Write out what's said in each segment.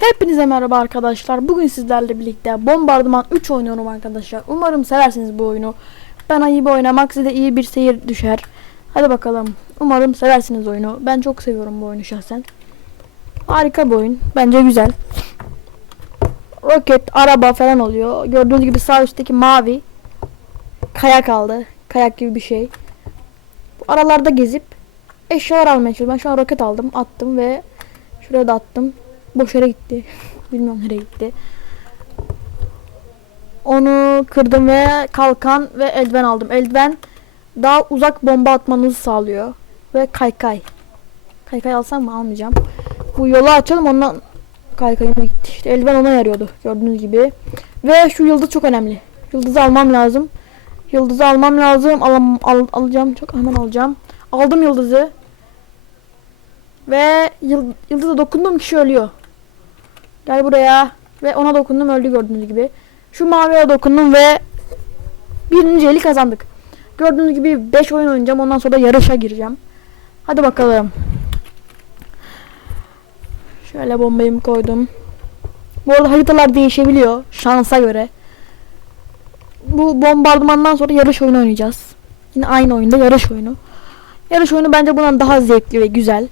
Hepinize merhaba arkadaşlar. Bugün sizlerle birlikte Bombardıman 3 oynuyorum arkadaşlar. Umarım seversiniz bu oyunu. Bana iyi oynamak size iyi bir seyir düşer. Hadi bakalım. Umarım seversiniz oyunu. Ben çok seviyorum bu oyunu şahsen. Harika bir oyun. Bence güzel. Roket, araba falan oluyor. Gördüğünüz gibi sağ üstteki mavi kayak aldı. Kayak gibi bir şey. Bu aralarda gezip eşyalar almaya çalışıyorum. Ben şu an roket aldım, attım ve şuraya da attım. Boş yere gitti. Bilmiyorum nereye gitti. Onu kırdım ve kalkan ve eldiven aldım. Eldiven daha uzak bomba atmanızı sağlıyor. Ve kaykay. Kaykay alsam mı almayacağım. Bu yolu açalım ondan kaykayım gitti. İşte eldiven ona yarıyordu gördüğünüz gibi. Ve şu yıldız çok önemli. Yıldızı almam lazım. Yıldızı almam lazım. Al, al, alacağım çok hemen alacağım. Aldım yıldızı. Ve yıl- yıldıza dokunduğum kişi ölüyor. Gel buraya. Ve ona dokundum öldü gördüğünüz gibi. Şu maviye dokundum ve birinci eli kazandık. Gördüğünüz gibi 5 oyun oynayacağım. Ondan sonra yarışa gireceğim. Hadi bakalım. Şöyle bombayı koydum. Bu arada haritalar değişebiliyor şansa göre. Bu bombardımandan sonra yarış oyunu oynayacağız. Yine aynı oyunda yarış oyunu. Yarış oyunu bence bundan daha zevkli ve güzel.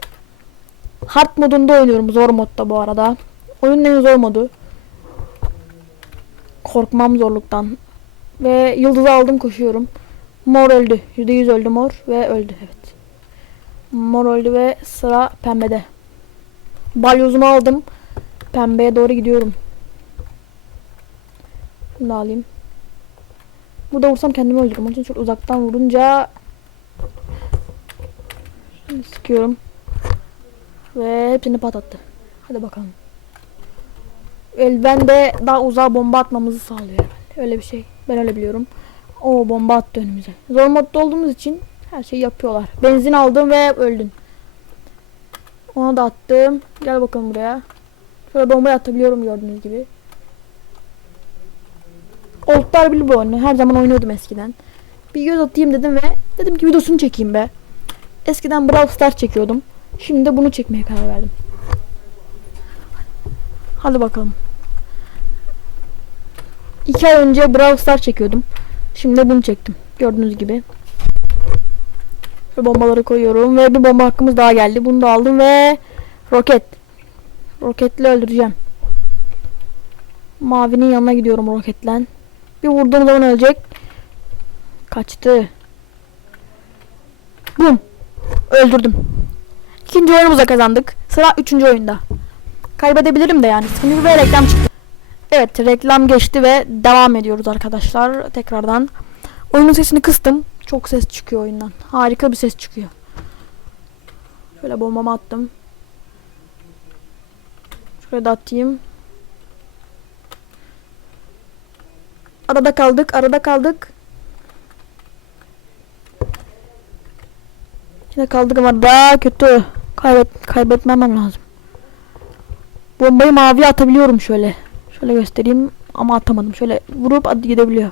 Hard modunda oynuyorum. Zor modda bu arada. Oyunun en zor modu. Korkmam zorluktan. Ve yıldızı aldım koşuyorum. Mor öldü. %100 öldü mor ve öldü evet. Mor öldü ve sıra pembede. Balyozumu aldım. Pembeye doğru gidiyorum. Bunu alayım. Burada vursam kendimi öldürürüm. Onun için çok uzaktan vurunca Şimdi sıkıyorum. Ve hepsini patlattı. Hadi bakalım. Eldiven de daha uzağa bomba atmamızı sağlıyor herhalde. Öyle bir şey. Ben öyle biliyorum. O bomba attı önümüze. Zor modda olduğumuz için her şeyi yapıyorlar. Benzin aldım ve öldün. Ona da attım. Gel bakalım buraya. Şöyle bombayı atabiliyorum gördüğünüz gibi. Oldlar bilir bu oyunu. Her zaman oynuyordum eskiden. Bir göz atayım dedim ve dedim ki videosunu çekeyim be. Eskiden Brawl Stars çekiyordum. Şimdi de bunu çekmeye karar verdim. Hadi bakalım. İki ay önce Brawl Stars çekiyordum. Şimdi de bunu çektim. Gördüğünüz gibi. Ve bombaları koyuyorum ve bir bomba hakkımız daha geldi. Bunu da aldım ve roket. Roketle öldüreceğim. Mavinin yanına gidiyorum roketle. Bir vurduğum zaman ölecek. Kaçtı. Bum. Öldürdüm. İkinci oyunumuza kazandık. Sıra üçüncü oyunda. Kaybedebilirim de yani. Sıkıntı ve reklam çıktı. Evet reklam geçti ve devam ediyoruz arkadaşlar. Tekrardan. Oyunun sesini kıstım. Çok ses çıkıyor oyundan. Harika bir ses çıkıyor. Şöyle bombamı attım. Şuraya da atayım. Arada kaldık, arada kaldık. Yine kaldık ama daha kötü. Kaybet kaybetmemem lazım. Bombayı maviye atabiliyorum şöyle. Şöyle göstereyim ama atamadım. Şöyle vurup at gidebiliyor.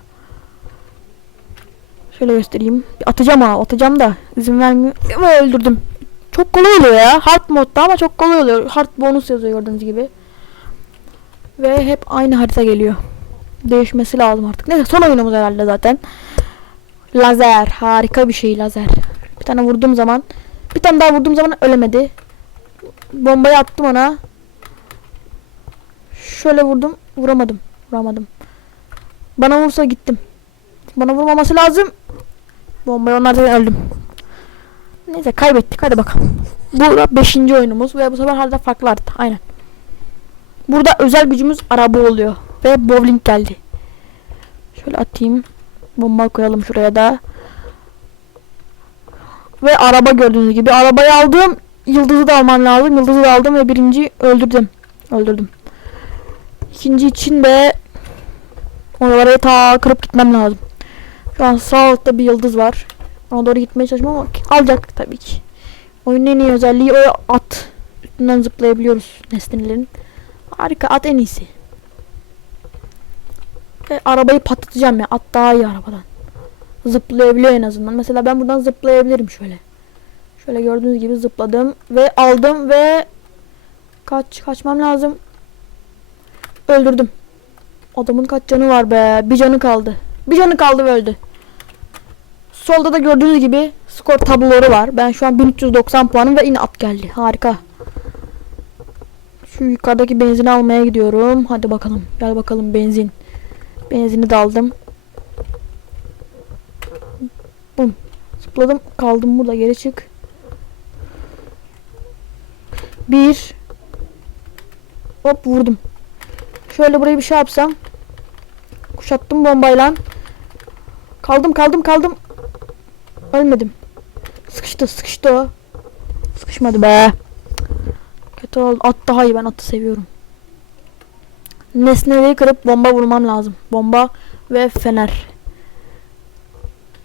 Şöyle göstereyim. Bir atacağım ona. Atacağım da izin vermiyor. Ve öldürdüm. Çok kolay oluyor ya. Hard modda ama çok kolay oluyor. Hard bonus yazıyor gördüğünüz gibi. Ve hep aynı harita geliyor. Değişmesi lazım artık. Neyse son oyunumuz herhalde zaten. Lazer. Harika bir şey lazer. Bir tane vurduğum zaman. Bir tane daha vurduğum zaman ölemedi. Bombayı attım ona. Şöyle vurdum. Vuramadım. Vuramadım. Bana vursa gittim. Bana vurmaması lazım. Bombayı onlardan öldüm. Neyse kaybettik. Hadi bakalım. Bu da 5. oyunumuz ve bu sefer harita farklı harita. Aynen. Burada özel gücümüz araba oluyor. Ve bowling geldi. Şöyle atayım. Bomba koyalım şuraya da. Ve araba gördüğünüz gibi. Arabayı aldım. Yıldızı da almam lazım. Yıldızı da aldım ve birinci öldürdüm. Öldürdüm. İkinci için de oraları ta kırıp gitmem lazım. Şu an sağ altta bir yıldız var. Ona doğru gitmeye çalışıyorum ama alacak tabii ki. Oyunun en iyi özelliği o at. Üstünden zıplayabiliyoruz nesnelerin. Harika at en iyisi. Ve arabayı patlatacağım ya. At daha iyi arabadan. Zıplayabiliyor en azından. Mesela ben buradan zıplayabilirim şöyle. Şöyle gördüğünüz gibi zıpladım ve aldım ve kaç kaçmam lazım. Öldürdüm. Adamın kaç canı var be? Bir canı kaldı. Bir canı kaldı ve öldü. Solda da gördüğünüz gibi skor tabloları var. Ben şu an 1390 puanım ve yine at geldi. Harika. Şu yukarıdaki benzini almaya gidiyorum. Hadi bakalım. Gel bakalım benzin. Benzini de aldım. Bum. Zıpladım. Kaldım burada. Geri çık. Bir. Hop vurdum. Şöyle burayı bir şey yapsam. Kuşattım bombayla. Kaldım kaldım kaldım. Ölmedim. Sıkıştı sıkıştı. Sıkışmadı be. Kötü oldu. At daha iyi ben atı seviyorum. Nesneleri kırıp bomba vurmam lazım. Bomba ve fener.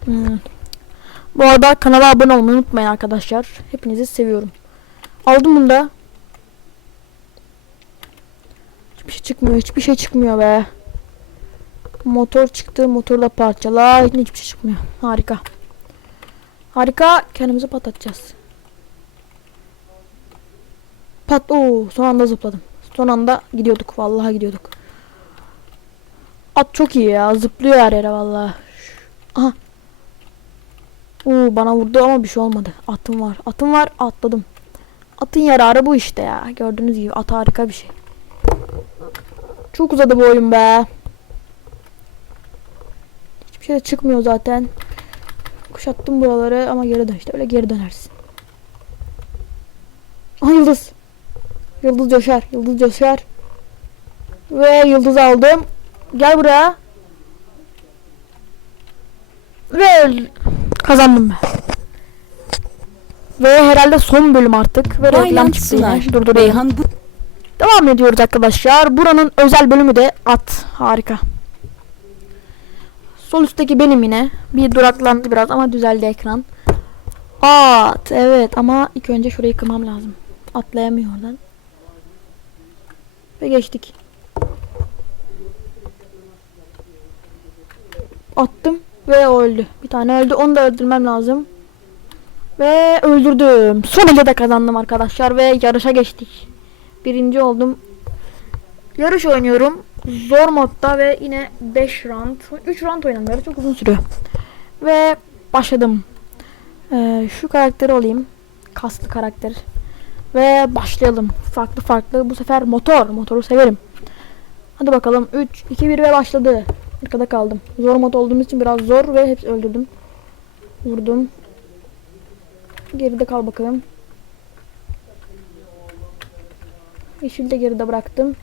Hmm. Bu arada kanala abone olmayı unutmayın arkadaşlar. Hepinizi seviyorum. Aldım bunu da. Hiçbir şey çıkmıyor. Hiçbir şey çıkmıyor be. Motor çıktı. Motoru da parçala. Yine hiçbir şey çıkmıyor. Harika. Harika. Kendimizi patlatacağız. Pat. Oo, son anda zıpladım. Son anda gidiyorduk. Vallahi gidiyorduk. At çok iyi ya. Zıplıyor her yere vallahi. Aha. Oo, bana vurdu ama bir şey olmadı. Atım var. Atım var. Atladım. Atın yararı bu işte ya. Gördüğünüz gibi at harika bir şey. Çok uzadı bu oyun be. Hiçbir şey de çıkmıyor zaten. Kuşattım buraları ama geri dön işte öyle geri dönersin. Aha yıldız. Yıldız coşar. Yıldız coşar. Ve yıldız aldım. Gel buraya. Ve kazandım ben. Ve herhalde son bölüm artık. Ve reklam çıktı. Sınar, Durduruyorum. Beyhan bu Devam ediyoruz arkadaşlar. Buranın özel bölümü de at. Harika. Sol üstteki benim yine. Bir duraklandı biraz ama düzeldi ekran. At. Evet ama ilk önce şurayı kırmam lazım. Atlayamıyor oradan. Ve geçtik. Attım ve öldü. Bir tane öldü. Onu da öldürmem lazım. Ve öldürdüm. Sonunda da kazandım arkadaşlar ve yarışa geçtik. Birinci oldum. Yarış oynuyorum. Zor modda ve yine 5 round. 3 round oynamıyorum. Çok uzun sürüyor. Ve başladım. Ee, şu karakteri alayım. Kaslı karakter. Ve başlayalım. Farklı farklı. Bu sefer motor. Motoru severim. Hadi bakalım. 3, 2, 1 ve başladı. Arkada kaldım. Zor mod olduğumuz için biraz zor ve hepsi öldürdüm. Vurdum. Geride kal bakalım. Yeşil de geride bıraktım.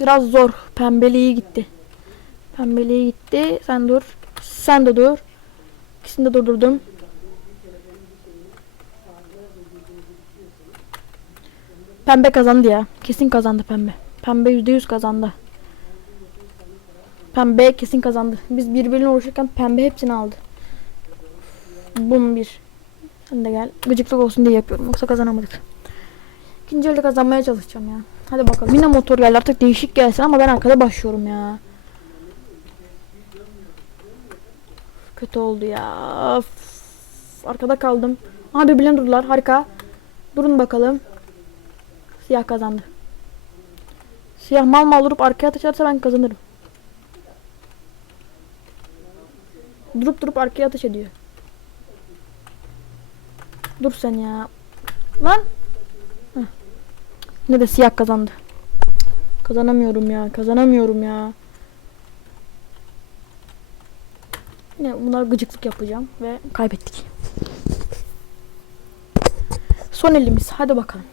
Biraz zor. Pembeliği gitti. Pembeliği gitti. Sen dur. Sen de dur. İkisini de durdurdum. Pembe kazandı ya. Kesin kazandı pembe. Pembe yüzde yüz kazandı. Pembe kesin kazandı. Biz birbirine uğraşırken pembe hepsini aldı. Bum bir. Sen de gel. Gıcıklık olsun diye yapıyorum. Yoksa kazanamadık. İkinci elde kazanmaya çalışacağım ya. Hadi bakalım. Yine motor geldi artık değişik gelsin ama ben arkada başlıyorum ya. Kötü oldu ya. Üf. Arkada kaldım. Aha birbirlerine durdular. Harika. Durun bakalım. Siyah kazandı. Siyah mal mal durup arkaya ateşlerse ben kazanırım. Durup durup arkaya ateş ediyor. Dur sen ya. Lan. Ne de siyah kazandı. Kazanamıyorum ya. Kazanamıyorum ya. Yine bunlar gıcıklık yapacağım ve kaybettik. Son elimiz. Hadi bakalım.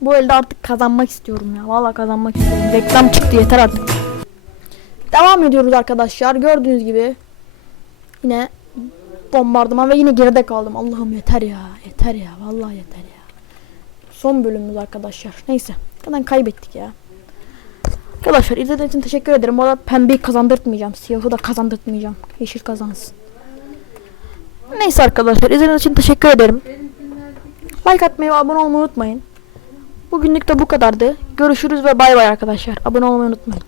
Bu elde artık kazanmak istiyorum ya. Vallahi kazanmak istiyorum. Reklam çıktı yeter artık. Devam ediyoruz arkadaşlar. Gördüğünüz gibi yine bombardıman ve yine geride kaldım. Allah'ım yeter ya. Yeter ya. Vallahi yeter ya. Son bölümümüz arkadaşlar. Neyse. Zaten kaybettik ya. Arkadaşlar izlediğiniz için teşekkür ederim. Bu arada pembeyi kazandırtmayacağım. Siyahı da kazandırtmayacağım. Yeşil kazansın. Neyse arkadaşlar izlediğiniz için teşekkür ederim. Like atmayı ve abone olmayı unutmayın. Bugünlük de bu kadardı. Görüşürüz ve bay bay arkadaşlar. Abone olmayı unutmayın.